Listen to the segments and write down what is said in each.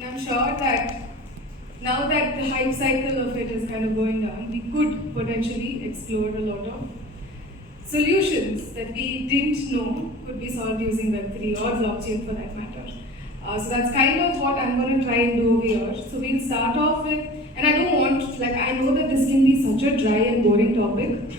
And I'm sure that now that the hype cycle of it is kind of going down, we could potentially explore a lot of solutions that we didn't know could be solved using Web3 or blockchain for that matter. So that's kind of what I'm going to try and do over here. So we'll start off with, and I don't want, like, I know that this can be such a dry and boring topic.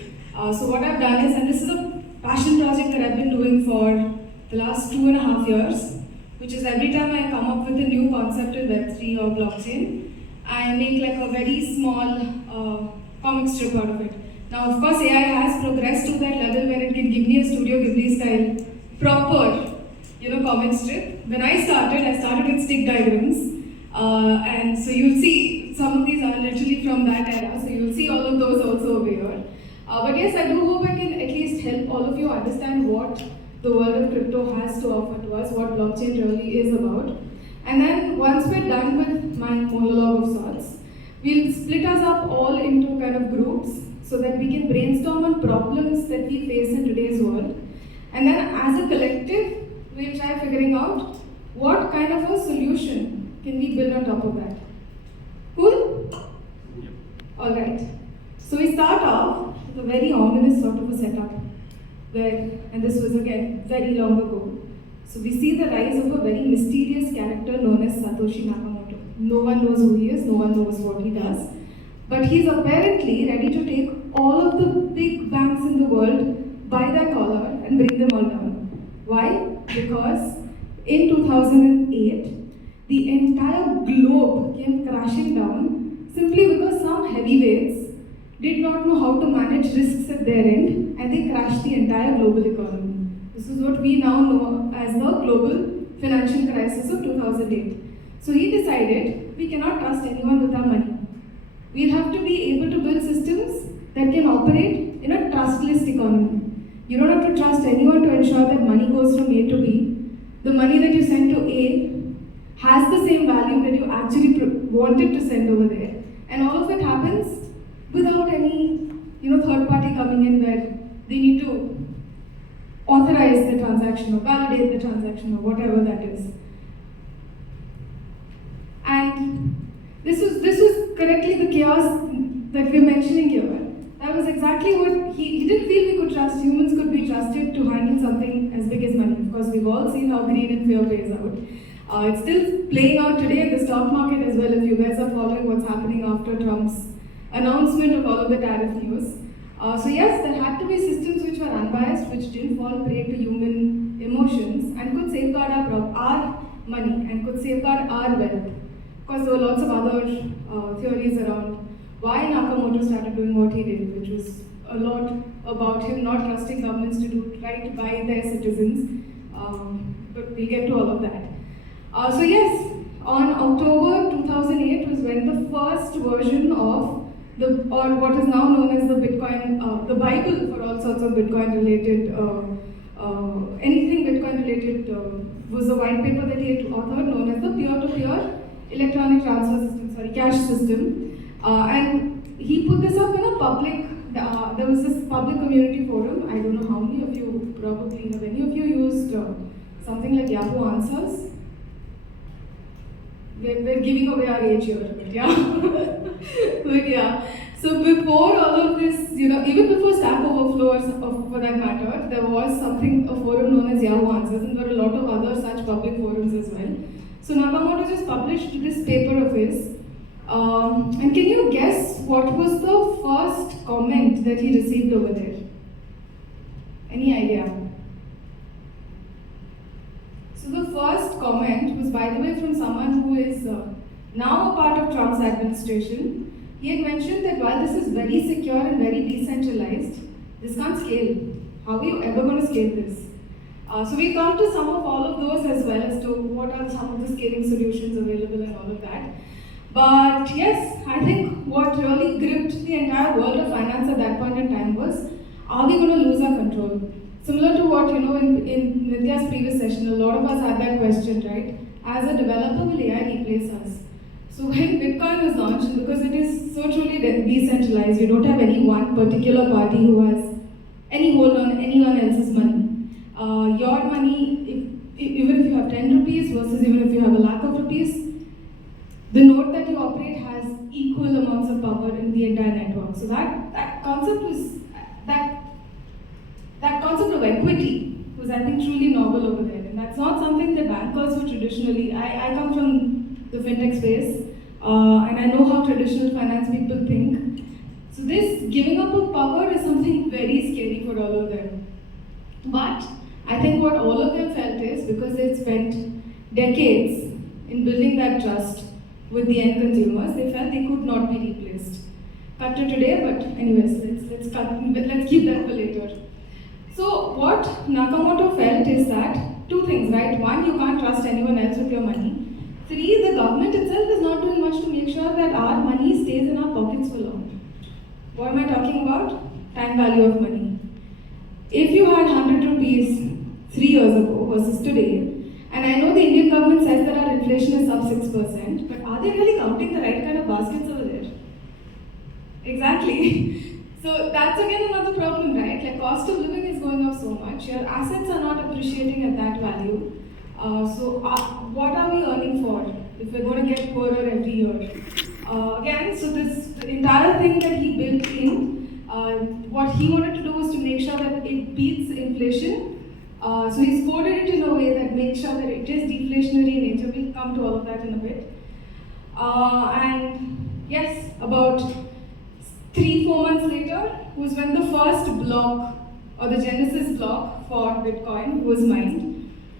So what I've done is, and this is a passion project that I've been doing for the last 2.5 years, which is every time I come up with a new concept in Web3 or blockchain, I make like a very small comic strip out of it. Now, of course, AI has progressed to that level where it can give me a Studio Ghibli style, proper, comic strip. When I started with stick diagrams, and so you'll see some of these are literally from that era. So you'll see all of those also over here. But yes, I do hope I can at least help all of you understand what the world of crypto has to offer to us, what blockchain really is about. And then once we're done with my monologue of sorts, we'll split us up all into kind of groups so that we can brainstorm on problems that we face in today's world. And then as a collective, we'll try figuring out what kind of a solution can we build on top of that. Cool? Yep. Alright. So we start off with a very ominous sort of a setup where, and this was again very long ago, so we see the rise of a very mysterious character known as Satoshi Nakamoto. No one knows who he is, no one knows what he does. But he's apparently ready to take all of the big banks in the world by their collar and bring them all down. Why? Because in 2008, the entire globe came crashing down simply because some heavyweights did not know how to manage risks at their end and they crashed the entire global economy. This is what we now know as the global financial crisis of 2008. So he decided we cannot trust anyone with our money. We'll have to be able to build systems that can operate in a trustless economy. You don't have to trust anyone to ensure that money goes from A to B. The money that you send to A has the same value that you actually wanted to send over there. And all of it happens without any third party coming in where they need to authorize the transaction or validate the transaction or whatever that is. And this was correctly the chaos that we're mentioning here. That was exactly what he didn't feel we could trust. Humans could be trusted to handle something as big as money. Of course, we've all seen how greed and fear plays out. It's still playing out today in the stock market as well, if you guys are following what's happening after Trump's announcement of all of the tariff news. So yes, there had to be systems which were unbiased, which didn't fall prey to human emotions and could safeguard our money and could safeguard our wealth. Of course, there were lots of other theories around why Nakamoto started doing what he did, which was a lot about him not trusting governments to do right by their citizens. But we'll get to all of that. So yes, on October 2008 was when the first version of or what is now known as the Bitcoin, the Bible for all sorts of Bitcoin related, anything Bitcoin related was a white paper that he had authored known as the peer-to-peer electronic transfer system, cash system. And he put this up in a public, there was this public community forum. I don't know how many of you probably have any of you used something like Yahoo Answers? We're giving away our age here, but yeah. But yeah, so before all of this, even before Stack Overflow for that matter, there was a forum known as Yahoo Answers, and there were a lot of other such public forums as well. So Nakamoto just published this paper of his, and can you guess what was the first comment that he received over there? Any idea? So the first comment was, by the way, from someone who is now a part of Trump's administration. He had mentioned that while this is very secure and very decentralized, this can't scale. How are you ever going to scale this? So we come to some of all of those as well as to what are some of the scaling solutions available and all of that. But yes, I think what really gripped the entire world of finance at that point in time was, are we going to lose our control? Similar to what, in Nitya's previous session, a lot of us had that question, right? As a developer, will AI replace us? So when Bitcoin was launched, because it is so truly decentralized, you don't have any one particular party who has any hold on anyone else's money. Your money, even if you have 10 rupees versus even if you have a lakh of rupees, the node that you operate has equal amounts of power in the entire network. So that concept was that concept of equity was, I think, truly novel over there. And that's not something that bankers would traditionally. I come from the fintech space, and I know how traditional finance people think. So this giving up of power is something very scary for all of them. But I think what all of them felt is, because they spent decades in building that trust with the end consumers, they felt they could not be replaced. Cut to today, but anyways, let's keep that for later. So what Nakamoto felt is that two things, right? One, you can't trust anyone else with your money. Three, the government itself is not doing much to make sure that our money stays in our pockets for long. What am I talking about? Time value of money. If you had 100 rupees 3 years ago versus today, and I know the Indian government says that our inflation is sub 6%, but are they really counting the right kind of baskets over there? Exactly. So that's again another problem, right? Like, cost of living is going up so much, your assets are not appreciating at that value. What are we earning for if we're going to get poorer every year? Again, so the entire thing that he built in, what he wanted to do was to make sure that it beats inflation. So he's coded it in a way that makes sure that it is deflationary in nature. We'll come to all of that in a bit. And yes, about 3-4 months later was when the first block, or the Genesis block for Bitcoin, was mined.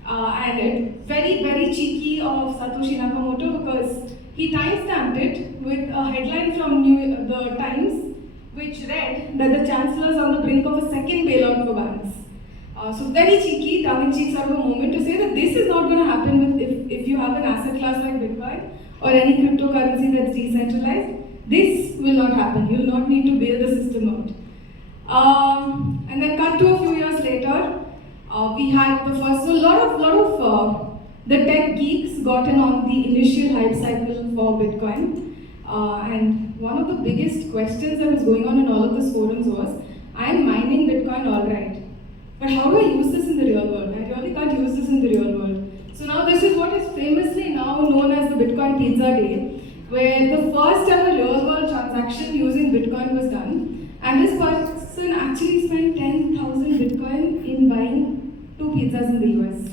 And it very, very cheeky of Satoshi Nakamoto, because he timestamped it with a headline from the Times, which read that the chancellor is on the brink of a second bailout for banks. So very cheeky, tongue-in-cheek sort of a moment to say that this is not going to happen if you have an asset class like Bitcoin or any cryptocurrency that's decentralized. This will not happen. You will not need to bail the system out. And then cut to a few years later, we had the first, so a lot of the tech geeks got in on the initial hype cycle for Bitcoin. And one of the biggest questions that was going on in all of these forums was, I'm mining Bitcoin all right, but how do I use this in the real world? I really can't use this in the real world. So now this is what is famously now known as the Bitcoin Pizza Day, where the first ever real world transaction using Bitcoin was done. And this person actually spent 10,000 Bitcoin in buying 2 pizzas in the US.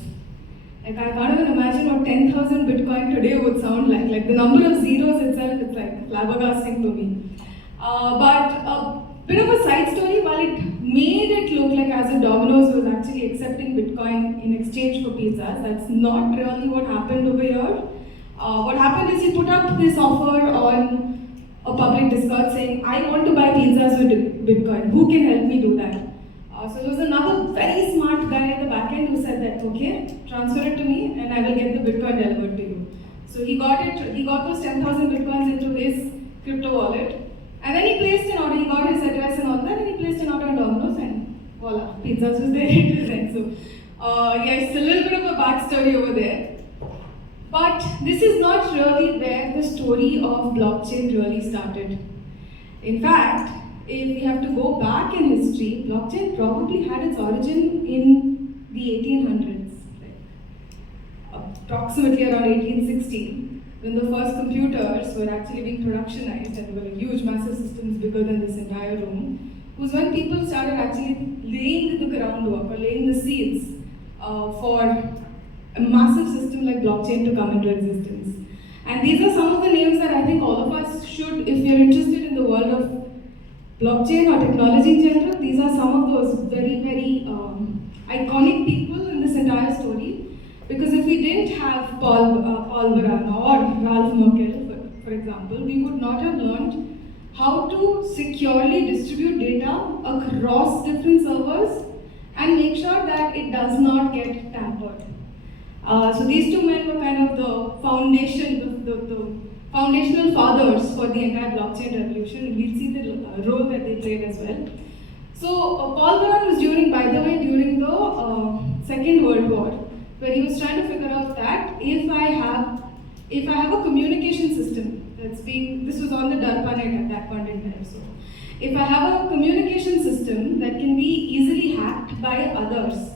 Like, I can't even imagine what 10,000 Bitcoin today would sound like. Like, the number of zeros itself, it's like flabbergasting to me. But a bit of a side story, while it made it look like as if Domino's was actually accepting Bitcoin in exchange for pizzas, that's not really what happened over here. What happened is he put up this offer on a public Discord saying, I want to buy pizzas with Bitcoin. Who can help me do that? So there was another very smart guy at the back end who said that, okay, transfer it to me and I will get the Bitcoin delivered to you. So he got those 10,000 Bitcoins into his crypto wallet. And then he placed an order, he got his address and all that, and he placed an order on Domino's, and voila, pizzas was there at his end. So yes, a little bit of a backstory over there. But this is not really where the story of blockchain really started. In fact, if we have to go back in history, blockchain probably had its origin in the 1800s, like approximately around 1860, when the first computers were actually being productionized and were huge, massive systems bigger than this entire room, was when people started actually laying the groundwork or laying the seeds for a massive system like blockchain to come into existence. And these are some of the names that I think all of us should, if you're interested in the world of blockchain or technology in general, these are some of those very, very iconic people in this entire story. Because if we didn't have Paul Baran or Ralph Merkel, for example, we would not have learned how to securely distribute data across different servers and make sure that it does not get tampered. So these two men were kind of the foundation, the foundational fathers for the entire blockchain revolution, and we'll see the role that they played as well. So Paul Baran was during the Second World War, where he was trying to figure out that if I have a communication system this was on the DARPANET at that point in time. So if I have a communication system that can be easily hacked by others,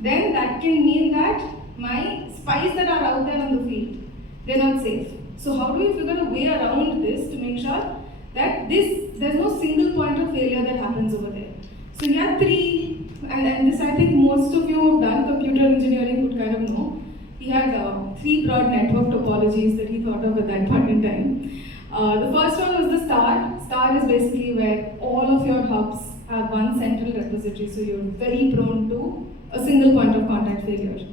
then that can mean that my spies that are out there on the field, they're not safe. So how do we figure a way around this to make sure that there's no single point of failure that happens over there? So he had three, and this I think most of you who have done computer engineering would kind of know. He had three broad network topologies that he thought of at that point in time. The first one was the star. Star is basically where all of your hubs have one central repository, so you're very prone to a single point of contact failure.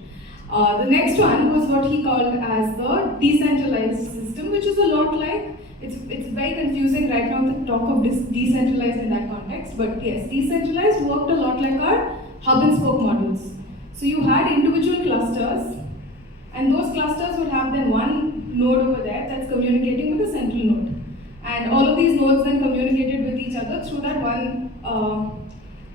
The next one was what he called as the decentralized system, which is a lot like, it's very confusing right now to talk of decentralized in that context, but yes, decentralized worked a lot like our hub and spoke models. So you had individual clusters, and those clusters would have then one node over there that's communicating with the central node. And all of these nodes then communicated with each other through that one,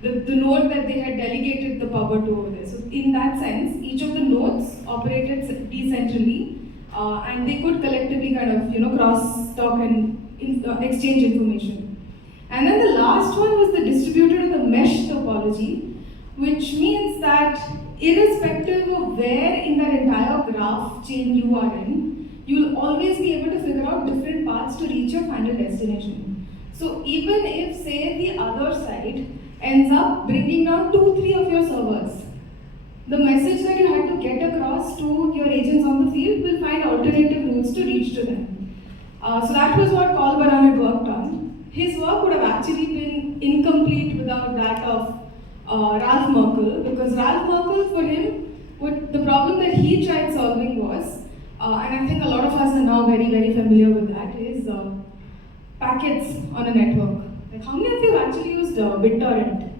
the node that they had delegated the power to over there. So in that sense, each of the nodes operated decentrally, and they could collectively kind of cross talk and exchange information. And then the last one was the distributed or the mesh topology, which means that irrespective of where in that entire graph chain you are in, you will always be able to figure out different paths to reach your final destination. So even if, say, the other side ends up bringing down 2-3 of your servers, the message that you had to get across to your agents on the field will find alternative routes to reach to them. So that was what Paul Baran had worked on. His work would have actually been incomplete without that of Ralph Merkle, because Ralph Merkle, for him, the problem that he tried solving was, and I think a lot of us are now very, very familiar with that, is packets on a network. Like, how many of you have actually used BitTorrent?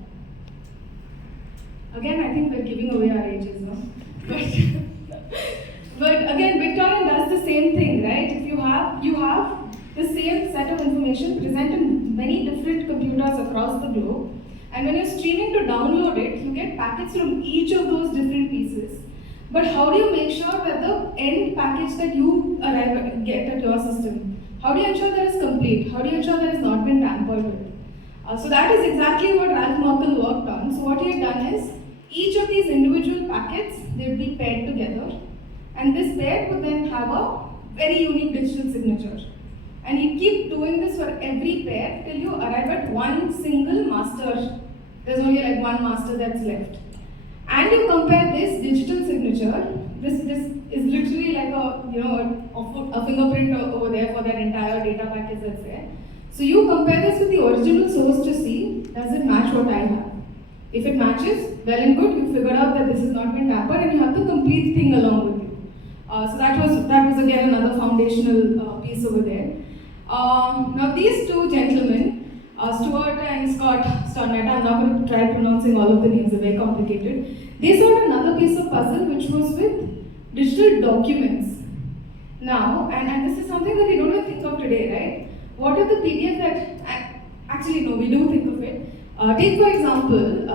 Again, I think we're giving away our ages now. But again, BitTorrent does the same thing, right? If you have the same set of information present in many different computers across the globe, and when you're streaming to download it, you get packets from each of those different pieces. But how do you make sure that the end package that you get at your system, how do you ensure that it's complete? How do you ensure that it's not been tampered with? So that is exactly what Ralph Merkle worked on. So what he had done is, each of these individual packets, they would be paired together, and this pair would then have a very unique digital signature. And you keep doing this for every pair till you arrive at one single master. There's only like one master that's left. And you compare this digital signature, this is literally like a fingerprint over there for that entire data package that's there. So you compare this with the original source to see, does it match what I have? If it matches, well and good, you figured out that this has not been tampered and you have the complete thing along with you. So that was again another foundational piece over there. Now these two gentlemen, Stuart and Scott Stornetta, I'm not going to try pronouncing all of the names, they're very complicated. They solved another piece of puzzle which was with digital documents. Now, and this is something that we don't even think of today, right? What are the PDF that, actually no, we do think of it. Take for example,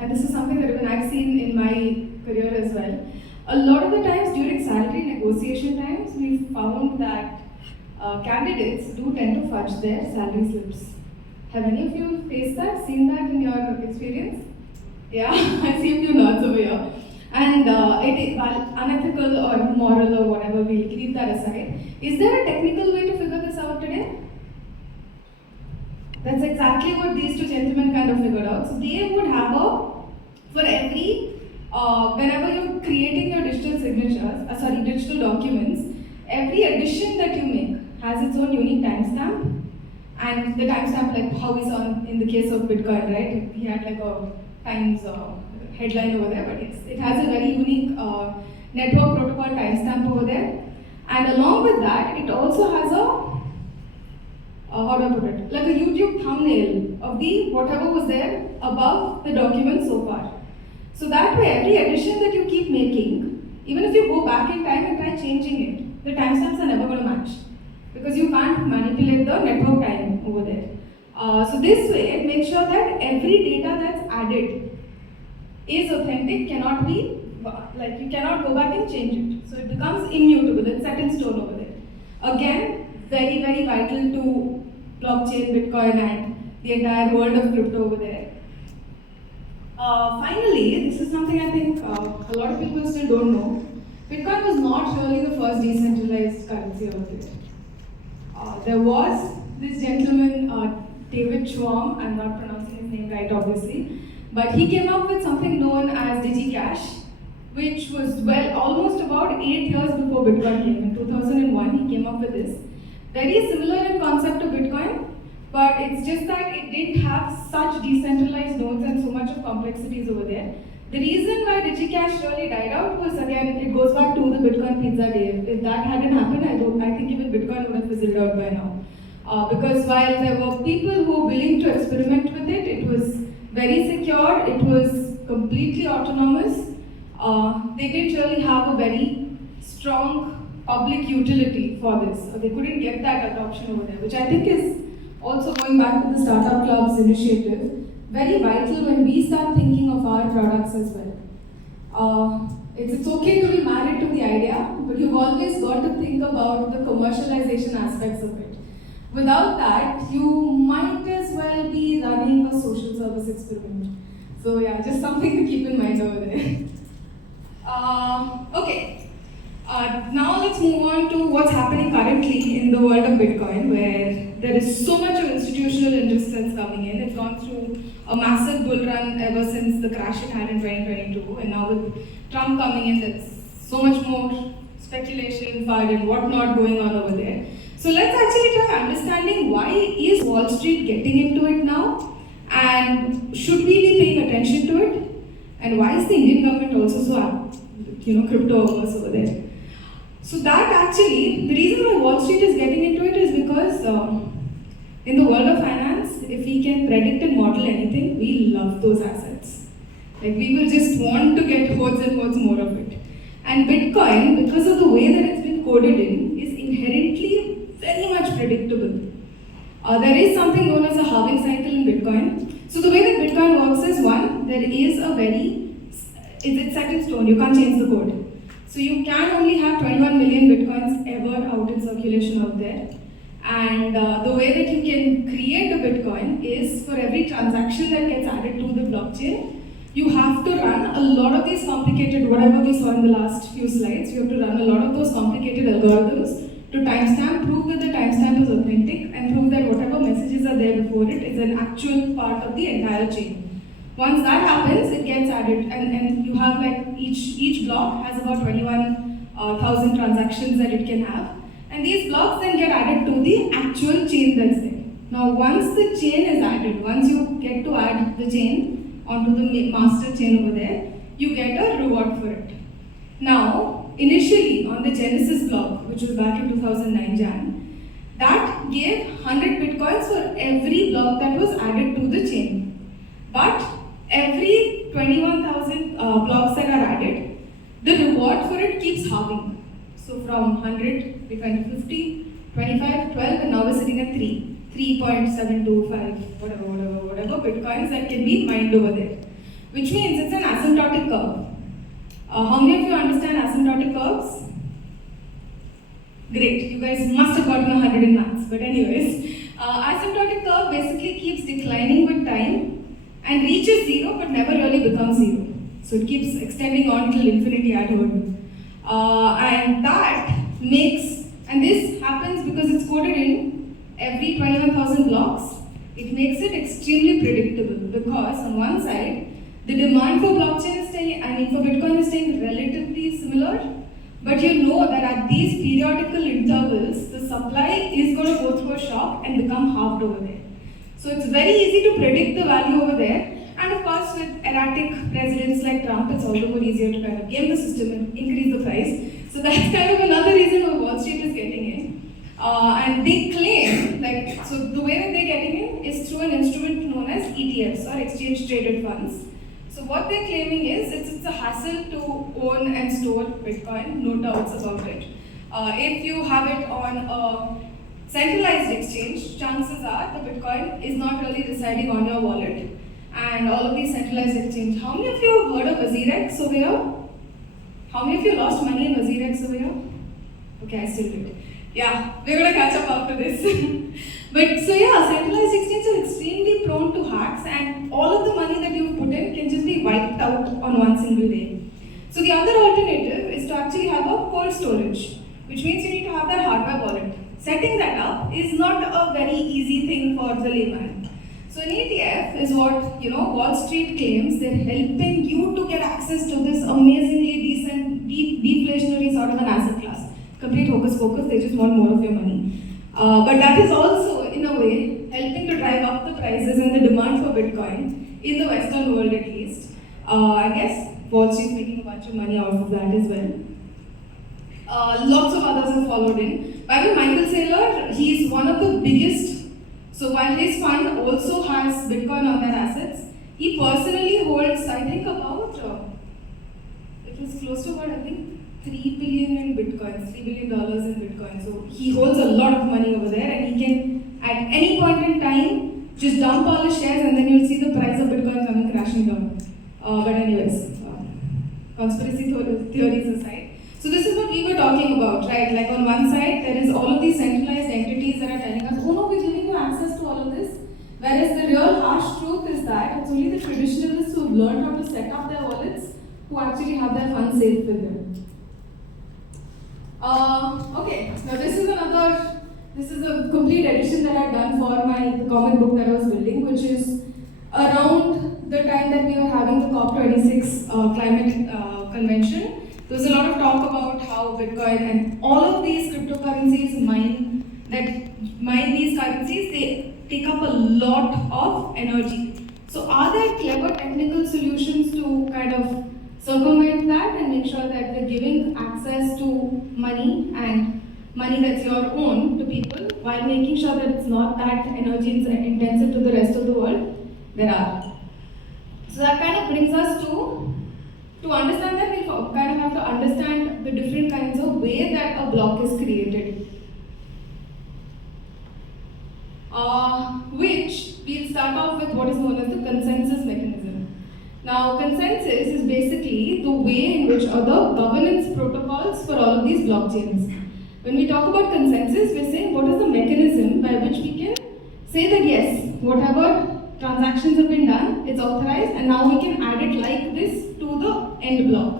and this is something that even I've seen in my career as well, a lot of the times during salary negotiation times, we found that candidates do tend to fudge their salary slips. Have any of you faced that, seen that in your experience? Yeah, I see a few nods over here. And it is unethical or moral or whatever, we'll leave that aside. Is there a technical way to figure this out today? That's exactly what these two gentlemen kind of figured out. So they would have for every, whenever you're creating your digital signatures, digital documents, every addition that you make has its own unique timestamp. And the timestamp, like how we saw in the case of Bitcoin, right? He had like a times headline over there, but yes, it has a very unique network protocol timestamp over there. And along with that, it also has how do I put it? Like a YouTube thumbnail of the whatever was there above the document so far. So that way, every addition that you keep making, even if you go back in time and try changing it, the timestamps are never going to match, because you can't manipulate the network time over there. So this way, make sure that every data that's added is authentic, cannot be, like you cannot go back and change it. So it becomes immutable, it's set in stone over there. Again, very, very vital to blockchain, Bitcoin, and the entire world of crypto over there. Finally, this is something I think a lot of people still don't know. Bitcoin was not really the first decentralized currency out there. There was this gentleman, David Schwam, I'm not pronouncing his name right obviously, but he came up with something known as DigiCash, which was, well, almost about 8 years before Bitcoin came. In 2001, he came up with this. Very similar in concept to Bitcoin, but it's just that it didn't have such decentralized nodes and so much of complexities over there. The reason why DigiCash really died out was, again, it goes back to the Bitcoin pizza day. If that hadn't happened, I think even Bitcoin would have fizzled out by now. Because while there were people who were willing to experiment with it, it was very secure, it was completely autonomous. They didn't really have a very strong public utility for this. They couldn't get that adoption over there, which I think is also going back to the Startup Club's initiative, very vital when we start thinking of our products as well. It's okay to be married to the idea, but you've always got to think about the commercialization aspects of it. Without that, you might as well be running a social service experiment. So yeah, just something to keep in mind over there. Okay. Now let's move on to what's happening currently in the world of Bitcoin, where there is so much of institutional interest that's coming in. It's gone through a massive bull run ever since the crash it had in 2022, and now with Trump coming in, there's so much more speculation, FUD, and whatnot going on over there. So let's actually try understanding why is Wall Street getting into it now, and should we be paying attention to it, and why is the Indian government also so, crypto averse over there? So that actually, the reason why Wall Street is getting into it is because in the world of finance, if we can predict and model anything, we love those assets. Like we will just want to get hordes and hordes more of it. And Bitcoin, because of the way that it's been coded in, is inherently very much predictable. There is something known as a halving cycle in Bitcoin. So the way that Bitcoin works is, one, there is it's set in stone, you can't change the code. So you can only have 21 million Bitcoins ever out in circulation out there. And the way that you can create a Bitcoin is for every transaction that gets added to the blockchain, you have to run a lot of these complicated, whatever we saw in the last few slides, you have to run a lot of those complicated algorithms to timestamp, prove that the timestamp is authentic, and prove that whatever messages are there before it is an actual part of the entire chain. Once that happens, it gets added, and you have like each block has about 21,000 transactions that it can have, and these blocks then get added to the actual chain that's there. Now, once the chain is added, once you get to add the chain onto the master chain over there, you get a reward for it. Now, initially on the Genesis block, which was back in 2009 Jan, that gave 100 Bitcoins for every block that was added to the chain. But every 21,000 blocks that are added, the reward for it keeps halving. So from 100, we went to 50, 25, 12, and now we're sitting at 3.725, whatever Bitcoins that can be mined over there. Which means it's an asymptotic curve. How many of you understand asymptotic curves? Great, you guys must have gotten 100 in maths, but anyways, asymptotic curve basically keeps declining with time and reaches zero but never really becomes zero. So it keeps extending on till infinity ad hoc. And that makes, and this happens because it's coded in every 21,000 blocks, it makes it extremely predictable because on one side, the demand for blockchain is staying, for Bitcoin is staying relatively similar, but you know that at these periodical intervals, the supply is going to go through a shock and become halved over there. So it's very easy to predict the value over there. And of course, with erratic presidents like Trump, it's all the more easier to kind of game the system and increase the price. So that's kind of another reason why Wall Street is getting in. And they claim, so the way that they're getting in is through an instrument known as ETFs or exchange traded funds. So what they're claiming is it's a hassle to own and store Bitcoin, no doubts about it. If you have it on a centralized exchange, chances are the Bitcoin is not really residing on your wallet. And all of these centralized exchange. How many of you have heard of WazirX over here? How many of you lost money in WazirX over here? Okay, I still did. Yeah, we're gonna catch up after this. But so yeah, centralized exchanges are extremely prone to hacks, and all of the money that you put in can just be wiped out on one single day. So the other alternative is to actually have a cold storage, which means you need to have that hardware wallet. Setting that up is not a very easy thing for the layman. So an ETF is what Wall Street claims they're helping you to get access to this amazingly decent, deflationary sort of an asset class. Complete hocus pocus, they just want more of your money. But that is also, in a way, helping to drive up the prices and the demand for Bitcoin in the Western world at least. I guess Wall Street's making a bunch of money out of that as well. Lots of others have followed in. By the way, Michael Saylor, he's one of the biggest. So while his fund also has Bitcoin on their assets, he personally holds, I think, about, it was close to about, I think, $3 billion in Bitcoin, $3 billion in Bitcoin. So he holds a lot of money over there, and he can, at any point in time, just dump all the shares, and then you'll see the price of Bitcoin coming crashing down. But anyways, conspiracy theories aside. So this is what we were talking about, right? Like on one side, there is all of these centralized entities that are telling us, oh no, we're giving you access to all of this. Whereas the real harsh truth is that it's only the traditionalists who've learned how to set up their wallets who actually have their funds safe with them. Okay, now this is a complete edition that I've done for my comic book that I was building, which is around the time that we were having the COP26 climate convention. There was a lot of talk about how Bitcoin and all of these cryptocurrencies mine these currencies, they take up a lot of energy. So are there clever technical solutions to kind of circumvent that and make sure that we're giving access to money and money that's your own to people while making sure that it's not that energy intensive to the rest of the world? There are. So that kind of brings us to understand that we kind of have to understand the different kinds of way that a block is created. Which we'll start off with what is known as the consensus mechanism. Now, consensus is basically the way in which other governance protocols for all of these blockchains. When we talk about consensus, we're saying what is the mechanism by which we can say that yes, whatever transactions have been done, it's authorized, and now we can add it like this to the end block.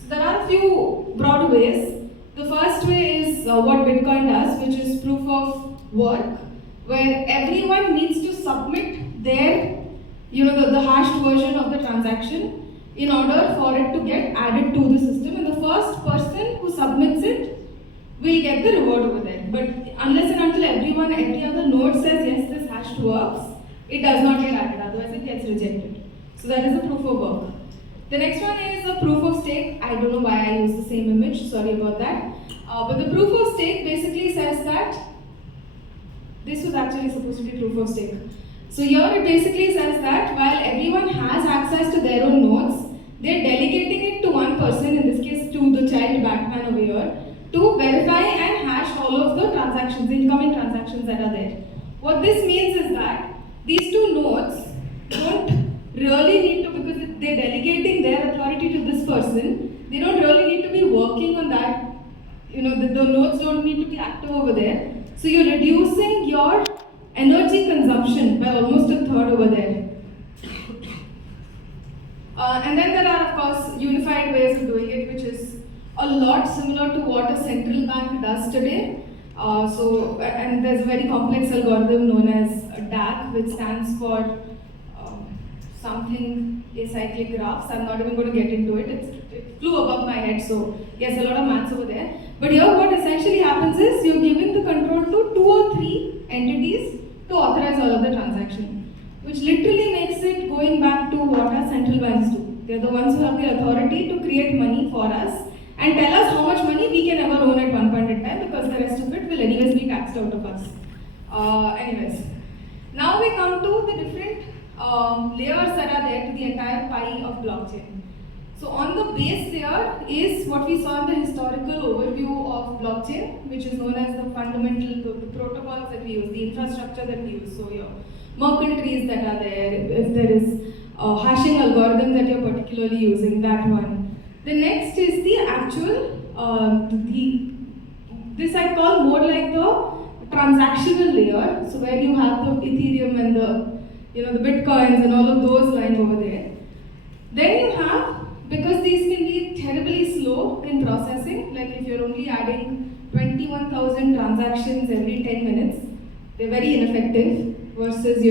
So there are a few broad ways. The first way is what Bitcoin does, which is proof of work, where everyone needs to submit their, the hashed version of the transaction in order for it to get added to the system. And the first person who submits it will get the reward over there. But unless and until every other node says yes, this hash works, it does not get added, otherwise it gets rejected. So that is a proof of work. The next one is a proof of stake. I don't know why I use the same image, sorry about that. But the proof of stake basically says that this was actually supposed to be proof of stake. So here it basically says that while everyone has access to their own nodes, they're delegating it to one person, in this case to the child Batman over here, to verify and hash all of the transactions, incoming transactions that are there. What this means is that these two nodes don't really need to, because they're delegating their authority to this person, they don't really need to be working on that. The nodes don't need to be active over there. So you're reducing your energy consumption by almost a third over there. And then there are, of course, unified ways of doing it, which is a lot similar to what a central bank does today. And there's a very complex algorithm known as DAG, which stands for something acyclic graphs. I'm not even going to get into it. It flew above my head, so yes, a lot of maths over there. But here what essentially happens is you're giving the control to 2 or 3 entities to authorize all of the transaction, which literally makes it going back to what our central banks do. They're the ones who have the authority to create money for us and tell us how much money we can ever own at one point in time, because the rest of it will anyways be taxed out of us. Now we come to the different layers that are there to the entire pie of blockchain. So on the base layer is what we saw in the historical overview of blockchain, which is known as the fundamental, the protocols that we use, the infrastructure that we use. So your Merkle trees that are there, if there is a hashing algorithm that you're particularly using, that one. The next is the actual, this I call more like the transactional layer. So where you have the Ethereum and the Bitcoins and all of those lying over there. Then you have, because these can be terribly slow in processing. Like if you're only adding 21,000 transactions every 10 minutes, they're very ineffective versus,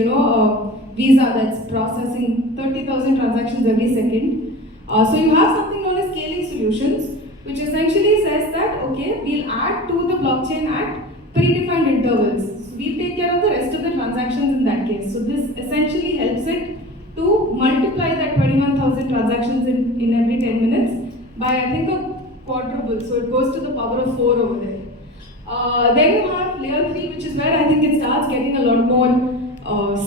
Visa that's processing 30,000 transactions every second. So you have something known as scaling solutions, which essentially says that, okay, we'll add to the blockchain at predefined intervals. So we take care of the rest of the transactions in that case. So this essentially helps it to multiply that 21,000 transactions in every 10 minutes by, I think, a quadruple. So it goes to the power of 4 over there. Then you have layer 3, which is where I think it starts getting a lot more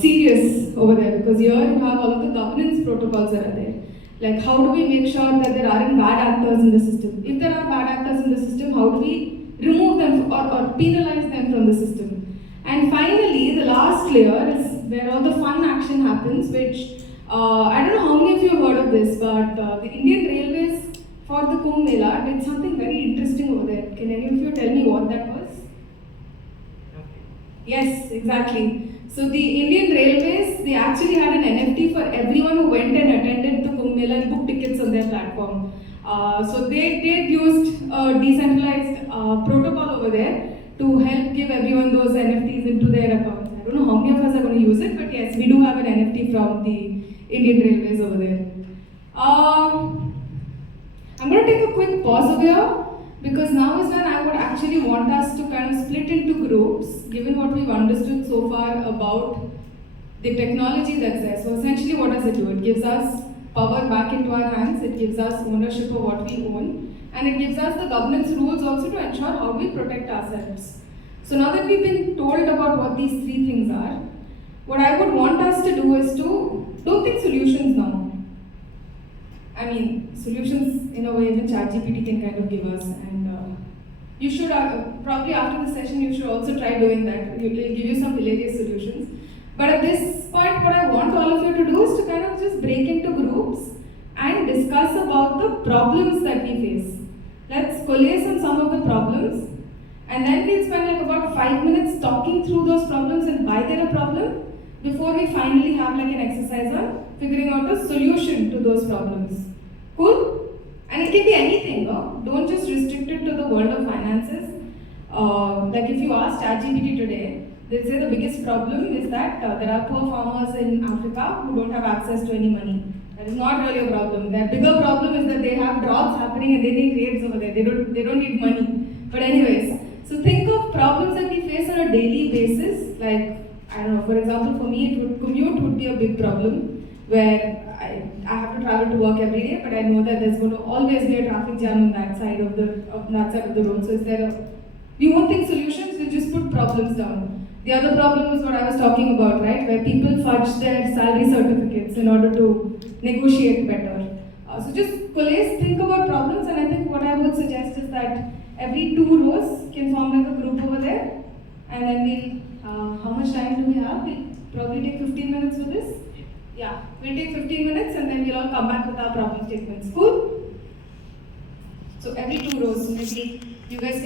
serious over there, because here you have all of the governance protocols that are there. Like, how do we make sure that there aren't bad actors in the system? If there are bad actors in the system, how do we remove them or penalize them from the system? And finally, the last layer is where all the fun action happens, which I don't know how many of you have heard of this, but the Indian Railways for the Kumbh Mela did something very interesting over there. Can any of you tell me what that was? Yes, exactly. So the Indian Railways, they actually had an NFT for everyone who went and attended the Kumbh Mela and booked tickets on their platform. So they used a decentralized protocol over there to help give everyone those NFTs into their accounts. I don't know how many of us are going to use it, but yes, we do have an NFT from the Indian Railways over there. I'm going to take a quick pause over here, because now is when I would actually want us to kind of split into groups, given what we've understood so far about the technology that's there. So essentially, what does it do? It gives us power back into our hands, it gives us ownership of what we own, and it gives us the governance rules also to ensure how we protect ourselves. So now that we've been told about what these three things are, what I would want us to do is to don't think solutions now. I mean, solutions in a way even ChatGPT can kind of give us, and you should probably after the session you should also try doing that. It will give you some hilarious solutions. But at this point, what I want all of you to do is to kind of just break into groups and discuss about the problems that we face. Let's coalesce on some of the problems, and then we'll spend like about 5 minutes talking through those problems and why they're a problem before we finally have like an exercise on figuring out a solution to those problems. Cool? And it can be anything, no? Don't just restrict it to the world of finances. Like if you ask ChatGPT today, they'll say the biggest problem is that there are poor farmers in Africa who don't have access to any money. That is not really a problem. Their bigger problem is that they have droughts happening and they need raids over there. They don't need money. But anyways, so think of problems that we face on a daily basis. Like, I don't know, for example, for me, commute would be a big problem, where I have to travel to work every day, but I know that there's going to always be a traffic jam on that side of the road. So we won't think solutions, we'll just put problems down. The other problem is what I was talking about, right? Where people fudge their salary certificates in order to negotiate better. So just coalesce, think about problems, and I think what I would suggest is that every 2 rows can form like a group over there, and then we'll, how much time do we have? We'll probably take 15 minutes for this. Yeah, we'll take 15 minutes and then we'll all come back with our problem statements. Cool? So every 2 rows, maybe you guys can